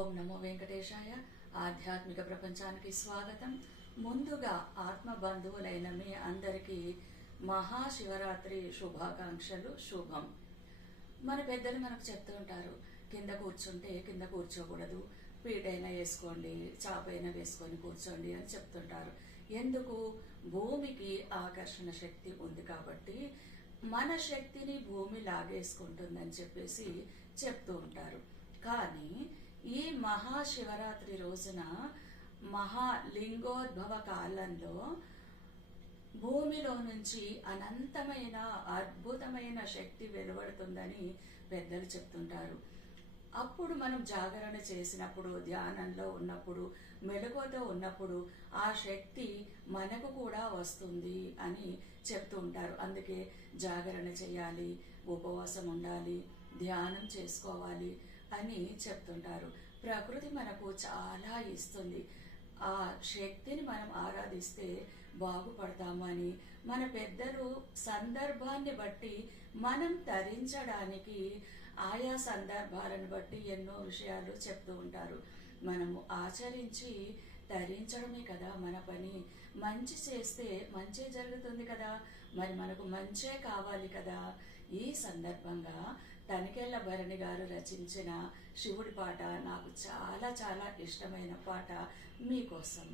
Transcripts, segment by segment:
ఓం నమో వెంకటేశాయ. ఆధ్యాత్మిక ప్రపంచానికి స్వాగతం. ముందుగా ఆత్మ బంధువులైన మీ అందరికీ మహాశివరాత్రి శుభాకాంక్షలు. శుభం. మన పెద్దలు మనకు చెప్తూ ఉంటారు, కింద కూర్చుంటే కింద కూర్చోకూడదు, పీటైనా వేసుకోండి, చాపైనా వేసుకొని కూర్చోండి అని చెప్తుంటారు. ఎందుకు? భూమికి ఆకర్షణ శక్తి ఉంది కాబట్టి మన శక్తిని భూమి లాగేసుకుంటుందని చెప్పేసి చెప్తూ ఉంటారు. కానీ ఈ మహాశివరాత్రి రోజున మహాలింగోద్భవ కాలంలో భూమిలో నుంచి అనంతమైన అద్భుతమైన శక్తి వెలువడుతుందని పెద్దలు చెప్తుంటారు. అప్పుడు మనం జాగరణ చేసినప్పుడు, ధ్యానంలో ఉన్నప్పుడు, మెలకువతో ఉన్నప్పుడు ఆ శక్తి మనకు కూడా వస్తుంది అని చెప్తూ ఉంటారు. అందుకే జాగరణ చేయాలి, ఉపవాసం ఉండాలి, ధ్యానం చేసుకోవాలి అని చెప్తుంటారు. ప్రకృతి మనకు చాలా ఇస్తుంది. ఆ శక్తిని మనం ఆరాధిస్తే బాగుపడతాము అని మన పెద్దలు సందర్భాన్ని బట్టి మనం తరించడానికి ఆయా సందర్భాలను బట్టి ఎన్నో విషయాలు చెప్తూ ఉంటారు. మనము ఆచరించి తరించడమే కదా మన పని. మంచి చేస్తే మంచి జరుగుతుంది కదా, మరి మనకు మంచే కావాలి కదా. ఈ సందర్భంగా తనికెళ్ళ భరణి గారు రచించిన శివుడి పాట నాకు చాలా చాలా ఇష్టమైన పాట మీకోసం.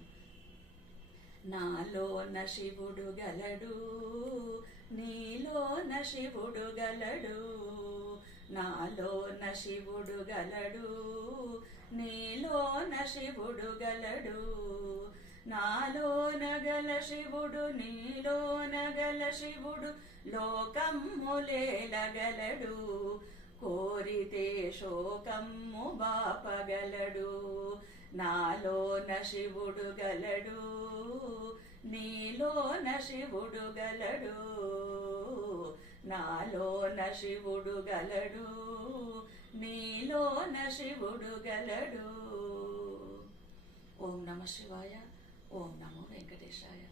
నాలోన శివుడు గలడు, నీలోన శివుడు గలడు, నాలోన శివుడు గలడు, నీలోన శివుడు గలడు, నాలోన గల శివుడు నీలోన గల శివుడు లోకమ్ములేలగలడు, కోరితే శోకమ్ము బాపగలడు, నాలోన శివుడు గలడు, నీలోన శివుడు గలడు, నాలోన శివుడు గలడు, నీలోన శివుడు గలడు. ఓం నమ శివాయ. ఓం నమో వెంకటేశాయ.